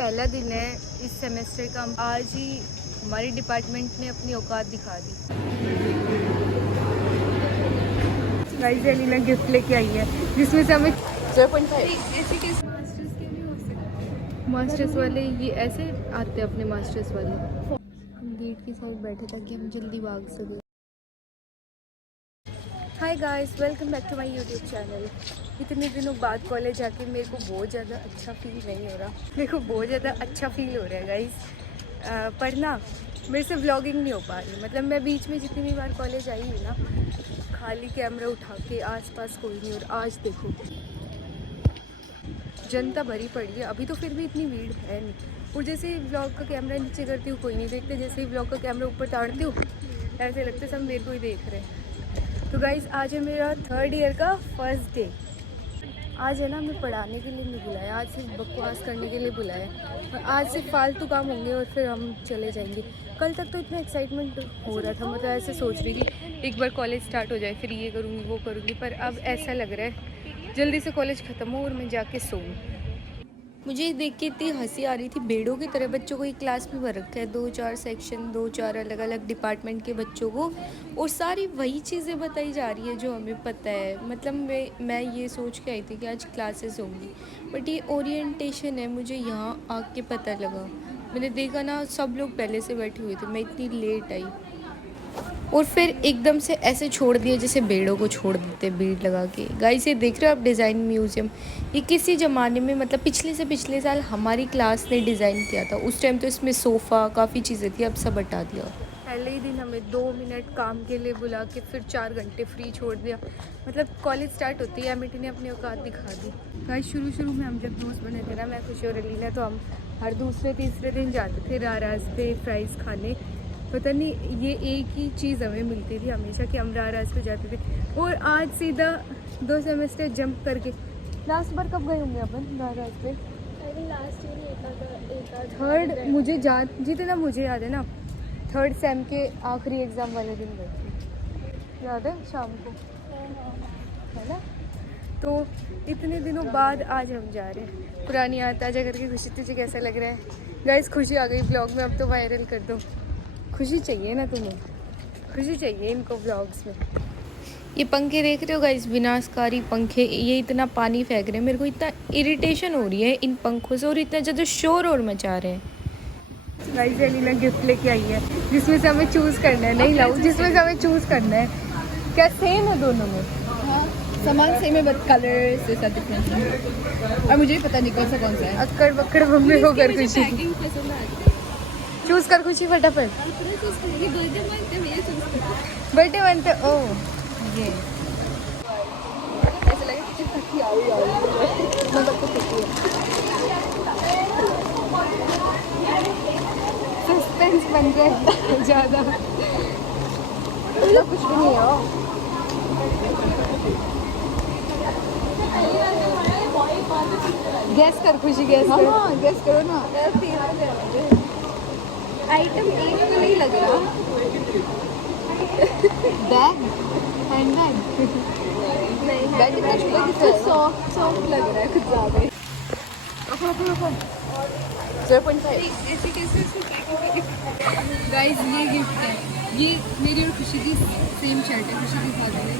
पहला दिन है इस सेमेस्टर का। आज ही हमारे डिपार्टमेंट ने अपनी औकात दिखा दी। गाइस एलिना गिफ्ट लेके आई है जिसमें से हमें 0.5 मास्टर्स वाले ये ऐसे आते हैं अपने मास्टर्स वाले। हम गेट की साइड बैठे ताकि हम जल्दी भाग सकें। Hi guys, welcome back to my YouTube channel. इतने दिनों बाद कॉलेज आके मेरे को बहुत ज़्यादा अच्छा फील नहीं हो रहा। मेरे को बहुत ज़्यादा अच्छा फील हो रहा है गाइस। पर ना मेरे से व्लॉगिंग नहीं हो पा रही। मतलब मैं बीच में जितनी भी बार कॉलेज आई हूँ ना, खाली कैमरा उठा के आसपास कोई नहीं। और आज देखो जनता भरी पड़ी है। अभी तो फिर भी इतनी भीड़ है नहीं। और जैसे ही व्लॉग का कैमरा नीचे करती हूँ कोई नहीं देखते, जैसे ही व्लॉग का कैमरा ऊपर ताड़ती हूँ ऐसे लगता है सब मेरे को ही देख रहे हैं। तो गाइस आज है मेरा 3rd ईयर का फर्स्ट डे। आज है ना हमें पढ़ाने के लिए नहीं बुलाया, आज सिर्फ बकवास करने के लिए बुलाया। और आज सिर्फ फालतू काम होंगे और फिर हम चले जाएंगे। कल तक तो इतना एक्साइटमेंट हो रहा था, मतलब ऐसे सोच रही थी एक बार कॉलेज स्टार्ट हो जाए फिर ये करूँगी वो करूँगी। पर अब ऐसा लग रहा है जल्दी से कॉलेज ख़त्म हो और मैं जाके सोऊं। मुझे देख के इतनी हंसी आ रही थी। भेड़ों की तरह बच्चों को एक क्लास में भर रखा है, 2-4 सेक्शन, 2-4 अलग अलग डिपार्टमेंट के बच्चों को, और सारी वही चीज़ें बताई जा रही है जो हमें पता है। मतलब मैं ये सोच के आई थी कि आज क्लासेस होंगी, बट ये ओरिएंटेशन है। मुझे यहाँ आके पता लगा। मैंने देखा ना सब लोग पहले से बैठे हुए थे, मैं इतनी लेट आई और फिर एकदम से ऐसे छोड़ दिया जैसे भेड़ों को छोड़ देते भीड़ लगा के। गाइस ये देख रहे हो आप डिज़ाइन म्यूज़ियम, ये किसी ज़माने में मतलब पिछले से पिछले साल हमारी क्लास ने डिज़ाइन किया था। उस टाइम तो इसमें सोफ़ा काफ़ी चीज़ें थी, अब सब हटा दिया। पहले ही दिन हमें 2 मिनट काम के लिए बुला के फिर 4 घंटे फ्री छोड़ दिया। मतलब कॉलेज स्टार्ट होती है एमिटी ने अपनी औकात दिखा दी। गाइस शुरू में हम जब दोस्त बने थे ना, मैं खुशी और अलीना, तो हम हर दूसरे तीसरे दिन जाते थे राराज पे फ्राइज़ खाने। पता नहीं ये एक ही चीज़ हमें मिलती थी हमेशा कि हम राराज पे जाते थे। और आज सीधा 2 सेमेस्टर जंप करके लास्ट बार कब गए होंगे अपन राराज पे? लास्ट ईयर 3rd मुझे जितना मुझे याद है ना 3rd सेम के आखिरी एग्ज़ाम वाले दिन गए थे, याद है शाम को, है ना? तो इतने दिनों बाद आज हम जा रहे हैं। पुरानी याद ताज़ा करके। खुशी तुझे कैसा लग रहा है? गाइस खुशी आ गई ब्लॉग में, अब तो वायरल कर दो। खुशी चाहिए ना तुम्हें, खुशी चाहिए इनको व्लॉग्स में। ये पंखे देख रहे हो गाइस, विनाशकारी पंखे। ये इतना पानी फेंक रहे हैं, मेरे को इतना इरिटेशन हो रही है इन पंखों से, और इतना ज़्यादा शोर और मचा रहे हैं। गाइस एलिना गिफ्ट लेके आई है जिसमें से हमें चूज़ करना है। नहीं लाऊं, जिसमें से हमें चूज़ करना है। क्या सेम है दोनों में? हाँ, सामान सेम है बट कलर से सब डिफरेंट है। और मुझे भी पता नहीं कौन सा है। अक्कड़ बक्कड़ मम्मी को कर खुशी पैकिंग पसंद आती है। चूज़ कर खुशी फटाफट। बर्थडे मनते ओ ये ऐसा लगे कि थकी आ रही है, मतलब कुछ थकी है। सस्पेंस बन गया ज़्यादा। कुछ भी नहीं है। गैस कर खुशी, गैस कर। हाँ गेस करो ना। आइटम एक तो नहीं लग रहा। Bag, hand bag. नहीं बैग इतना छोटा कि सॉफ्ट लग रहा है कुछ ज़्यादा। 0.5 ऐसे कैसे गाइस ये गिफ्ट है, ये मेरी और खुशी की सेम शर्ट है। खुशी की साथ में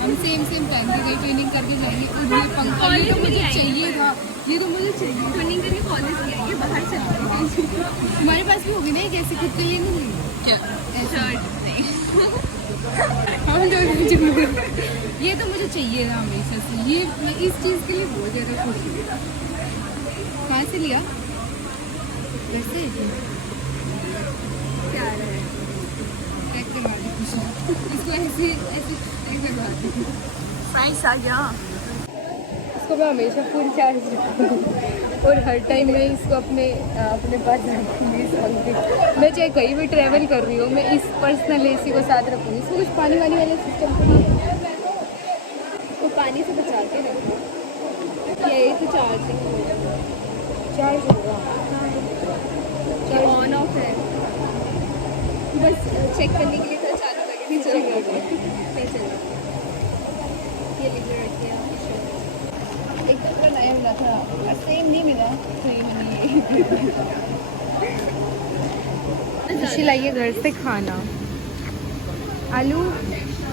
हम सेम पहन के गए, ट्रेनिंग करके जाएंगे। और ये पंखा तो मुझे चाहिए था, ये तो मुझे चाहिए। ट्रेनिंग करके कॉलेज में आएंगे, बाहर चलते हमारे पास भी होगी ना एक ऐसी, खुद के लिए नहीं ली क्या शर्ट नहीं। हम ये तो मुझे चाहिए था हमेशा से। ये मैं इस चीज़ के लिए बहुत ज़्यादा खुश हूँ। कहाँ से लिया? वैसे क्या है पैक करवा दी खुशी, इसको ऐसे पैक करवा दी। प्राइस आ गया। इसको मैं हमेशा फुल चार्ज रखूँगी और हर टाइम मैं इसको अपने पास रखूँगी इस पंखे। मैं चाहे कहीं भी ट्रैवल कर रही हूँ, मैं इस पर्सनल एसी को साथ रखूँगी। इसको कुछ पानी वानी वाले सिस्टम को नहीं है, वो पानी से बचा के रखो। ये तो चार्जिंग चार्ज होगा। ये ऑन ऑफ है, बस चेक करने के लिए था चालू करके नहीं चलेगा। नहीं चलेगा। ये लिख रखिए आप। एक तो पूरा नया मिला था, सेम नहीं मिला, सेम नहीं। खुशी लाइए घर से खाना, आलू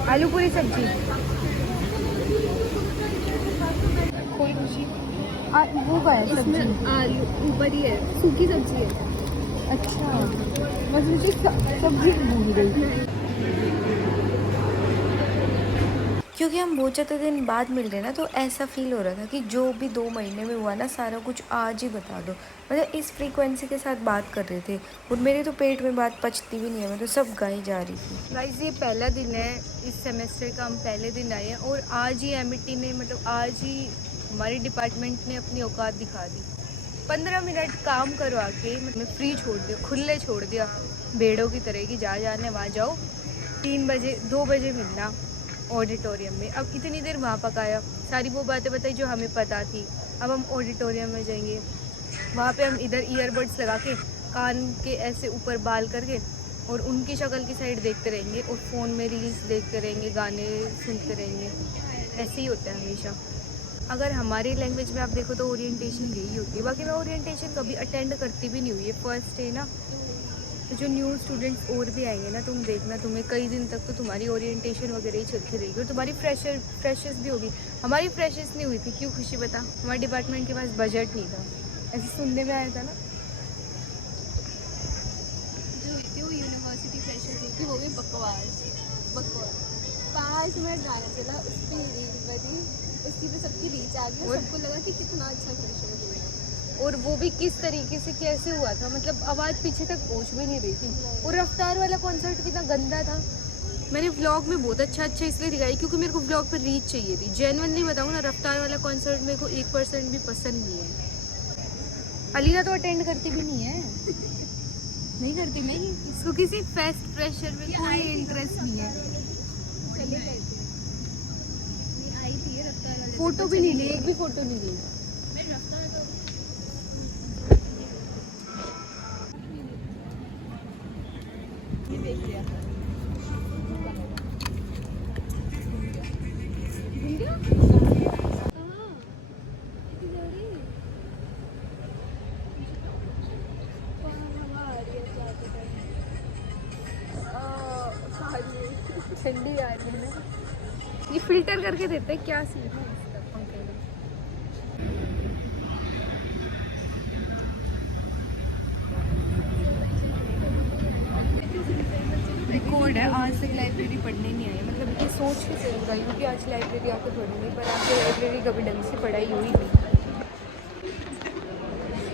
आलू पूरी सब्जी। कोई खुशी वो का है सब्जी? इसमें आलू ऊपर ही है, सूखी सब्जी है। अच्छा, बस मुझे सब्जी भूल गई। क्योंकि हम बहुत ज़्यादा दिन बाद मिल रहे ना, तो ऐसा फील हो रहा था कि जो भी 2 महीने में हुआ ना सारा कुछ आज ही बता दो। मतलब इस फ्रीक्वेंसी के साथ बात कर रहे थे और मेरे तो पेट में बात पचती भी नहीं है, मैं तो सब गाई जा रही थी। गाइस ये पहला दिन है इस सेमेस्टर का, हम पहले दिन आए हैं और आज ही एमिटी ने, मतलब आज ही हमारे डिपार्टमेंट ने अपनी औकात दिखा दी। 15 मिनट काम करवा के मतलब फ्री छोड़ दिया, खुले छोड़ दिया भेड़ों की तरह की, जहाँ जाने वहाँ जाओ, 3 बजे 2 बजे मिलना ऑडिटोरियम में। अब इतनी देर वहाँ पकाया, सारी वो बातें बताई जो हमें पता थी। अब हम ऑडिटोरियम में जाएंगे, वहाँ पे हम इधर ईयरबड्स लगा के कान के ऐसे ऊपर बाल करके और उनकी शक्ल की साइड देखते रहेंगे और फ़ोन में रील्स देखते रहेंगे, गाने सुनते रहेंगे। ऐसे ही होता है हमेशा। अगर हमारी लैंग्वेज में आप देखो तो ओरिएंटेशन यही होती है। बाकी मैं ओरिएंटेशन कभी अटेंड करती भी नहीं हुई है, फर्स्ट डे ना। तो जो न्यू स्टूडेंट्स और भी आएंगे ना, तुम देखना, तुम्हें कई दिन तक तो तुम्हारी ओरिएंटेशन वगैरह ही चलती रहेगी और तुम्हारी फ्रेशर्स भी होगी। हमारी फ्रेशर्स नहीं हुई थी, क्यों खुशी बता? हमारे डिपार्टमेंट के पास बजट नहीं था, ऐसे सुनने में आया था ना। जो हुई थी वो यूनिवर्सिटी फ्रेशर्स हुई थी, वो भी बकवास। 5 मिनट गाना चला, उस पर रील बनी, उसकी पे सबकी रीच आ गई, सबको लगा कि कितना अच्छा फ्रेशर हुआ। और वो भी किस तरीके से, कैसे हुआ था, मतलब आवाज़ पीछे तक पहुंच भी नहीं रही थी। और रफ्तार वाला कॉन्सर्ट कितना गंदा था। मैंने व्लॉग में बहुत अच्छा इसलिए दिखाई क्योंकि मेरे को व्लॉग पर रीच चाहिए थी। जेन्युइनली बताऊँ ना, रफ्तार वाला कॉन्सर्ट मेरे को 1% भी पसंद नहीं है। अलीना तो अटेंड करती भी नहीं है। नहीं करती, नहीं, इसको किसी फेस्ट प्रेशर में कोई इंटरेस्ट नहीं है। चले गए थे, आई थी ये रफ्तार वाले, फोटो भी नहीं ली, एक भी फोटो नहीं ली। मेरे रफ्तार तो ये देख लिया। ठंडी आ रही है ना, ये फिल्टर करके देते हैं, क्या सीन है इसका पंखे में। रिकॉर्ड है, आज तक लाइब्रेरी पढ़ने नहीं आई। मतलब ये सोच के चली गई हूँ कि आज लाइब्रेरी आके पढ़ूंगी, पर आके लाइब्रेरी कभी ढंग से पढ़ाई हुई नहीं।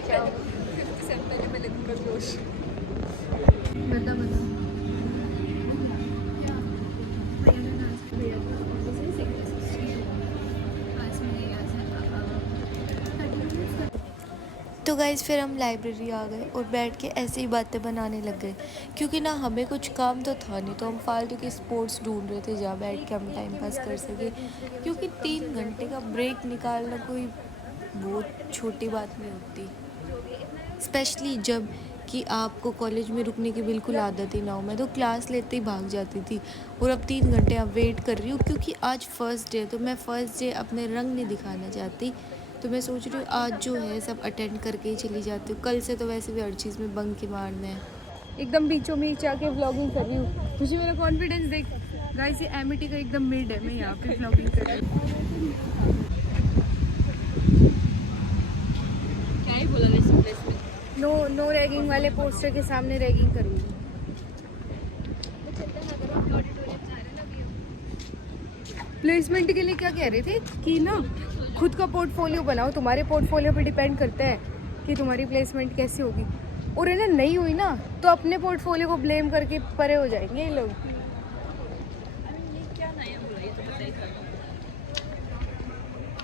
क्या पहले उनका जोश बता बता। तो गाइज़ फिर हम लाइब्रेरी आ गए और बैठ के ऐसे ही बातें बनाने लग गए, क्योंकि ना हमें कुछ काम तो था नहीं, तो हम फालतू के स्पोर्ट्स ढूंढ रहे थे जहाँ बैठ के हम टाइम पास कर सके। क्योंकि 3 घंटे का ब्रेक निकालना कोई बहुत छोटी बात नहीं होती, स्पेशली जब कि आपको कॉलेज में रुकने की बिल्कुल आदत ही ना हो। मैं तो क्लास लेते ही भाग जाती थी और अब 3 घंटे अब वेट कर रही हूँ, क्योंकि आज फर्स्ट डे, तो मैं फर्स्ट डे अपने रंग नहीं दिखाना चाहती। तो मैं सोच रही हूँ आज जो है सब अटेंड करके ही चली जाती हूँ। कल से तो वैसे भी हर चीज़ में बंक ही मारना है। एकदम बीचों बीच आके व्लॉगिंग कर रही हूँ। तुझे मेरा कॉन्फिडेंस देख गाइस, ये एमिटी का एकदम मिड है, मैं यहाँ पे व्लॉगिंग कर रही हूँ। क्या ही बोला वैसे प्लेस में। नो रैगिंग वाले पोस्टर के सामने रैगिंग करूँगी। प्लेसमेंट के लिए क्या कह रहे थे कि ना खुद का पोर्टफोलियो बनाओ, तुम्हारे पोर्टफोलियो पे डिपेंड करता है कि तुम्हारी प्लेसमेंट कैसी होगी। और है ना, नहीं हुई ना तो अपने पोर्टफोलियो को ब्लेम करके परे हो जाएंगे ये लोग।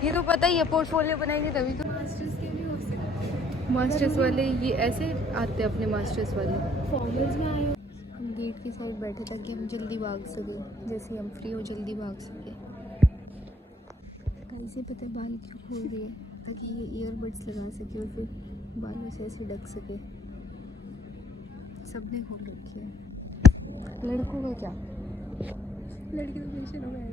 ये तो पता ही है, पोर्टफोलियो बनाएंगे तभी तो। मास्टर्स वाले ये ऐसे आते हैं अपने मास्टर्स वाले। फॉर्मल्स में आए हो। हम गेट की साइड बैठे ताकि हम जल्दी भाग सकें, जैसे हम फ्री हो जल्दी भाग सकें। कैसे पता है बाल क्यों खोल रही है? ताकि ये ईयरबड्स लगा सके और फिर बालों से ऐसे ढक सके। सबने खोल रखी है। लड़कों का क्या, लड़की तो फैशन हो गया।